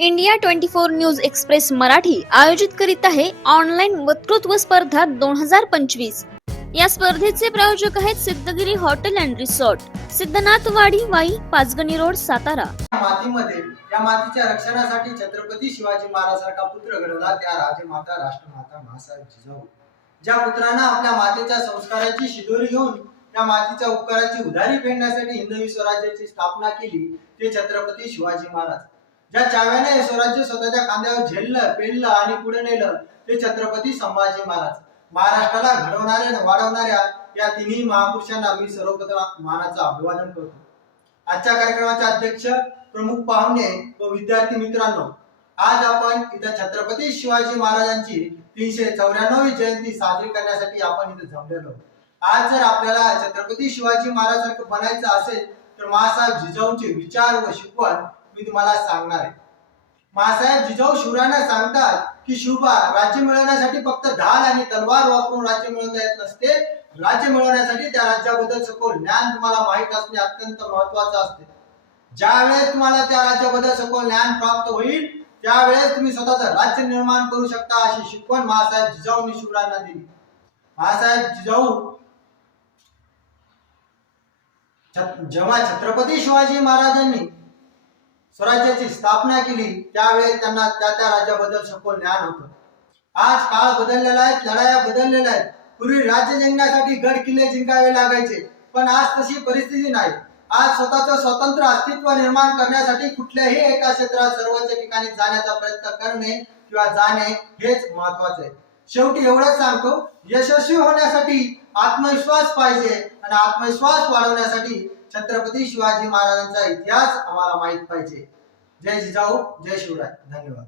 India twenty four news express Marathi आयोजित करीत आहे ऑनलाईन वक्तृत्व स्पर्धा दोन हजार पंचवीस. या स्पर्धेचे प्रायोजक आहेत Siddhagiri hotel and resort Siddhanathwadi Wai Panchgani road Satara. मातीमध्ये या मातीच्या रक्षणासाठी छत्रपती शिवाजी महाराजांसारखा पुत्र घडवला त्या राजमाता राष्ट्रमाता महासाहेब जिजाऊ. ज्या पुत्रांना आपल्या मातेच्या संस्काराची शिदोरी घेऊन त्या मातीच्या उपकाराची उधारी फेडण्यासाठी हिंदवी स्वराज्याची स्थापना केली ते छत्रपती शिवाजी महाराज. ज्या चाव्याने स्वराज्य स्वतःच्या खांद्यावर झेललं पेललं आणि पुढे नेलं ते छत्रपती संभाजी महाराज. महाराष्ट्राला घडवणाऱ्या आणि वाढवणाऱ्या या तिन्ही महापुरुषांना मी सर्वप्रथम मानाचं अभिवादन करतो. आजच्या कार्यक्रमाचे अध्यक्ष प्रमुख पाहुणे व विद्यार्थी मित्रांनो आज आपण इथं छत्रपती शिवाजी महाराजांची तीनशे चौऱ्याण्णवी जयंती साजरी करण्यासाठी आपण इथे जमलेलो आज जर आपल्याला छत्रपती शिवाजी महाराजांसारखं बनायचं असेल तर महासाहेब जिजाऊंचे विचार व शिकवण मी तुम्हाला सांगणार आहे. महासाहेब जिजाऊ शिवरायांना सांगतात की शिवबा राज्य मिळवण्यासाठी फक्त ढाल आणि तलवार वापरून राज्य मिळवता येत नसते. राज्य मिळवण्यासाठी त्या राज्याबद्दल सखोल ज्ञान तुम्हाला माहीत असणे अत्यंत महत्वाचं असते. ज्यावेळेस तुम्हाला त्या राज्याबद्दल सखोल ज्ञान प्राप्त होईल त्यावेळेस तुम्ही स्वतःचं राज्य निर्माण करू शकता अशी शिकवण महासाहेब जिजाऊंनी शिवरायांना दिली. महासाहेब जिजाऊ जेव्हा छत्रपती शिवाजी महाराजांनी स्वराज्याची स्थापना केली त्यावेळेस त्यांना त्या त्या राज्याबद्दल सखोल ज्ञान होतं. आज काळ बदललेला आहे लढाया बदललेल्या आहेत. पूर्वी राज्य जिंकण्यासाठी गड किल्ले जिंकावे लागायचे पण आज तशी परिस्थिती नाही. आज स्वतःचं स्वतंत्र अस्तित्व निर्माण करण्यासाठी कुठल्याही एका क्षेत्रात सर्वच ठिकाणी जाण्याचा प्रयत्न करणे किंवा जाणे हेच महत्त्वाचे आहे. शेवटी एवढंच सांगतो यशस्वी होण्यासाठी आत्मविश्वास पाहिजे आणि आत्मविश्वास वाढवण्यासाठी छत्रपती शिवाजी महाराजांचा इतिहास आम्हाला माहीत पाहिजे. जय जिजाऊ जय शिवराय. धन्यवाद.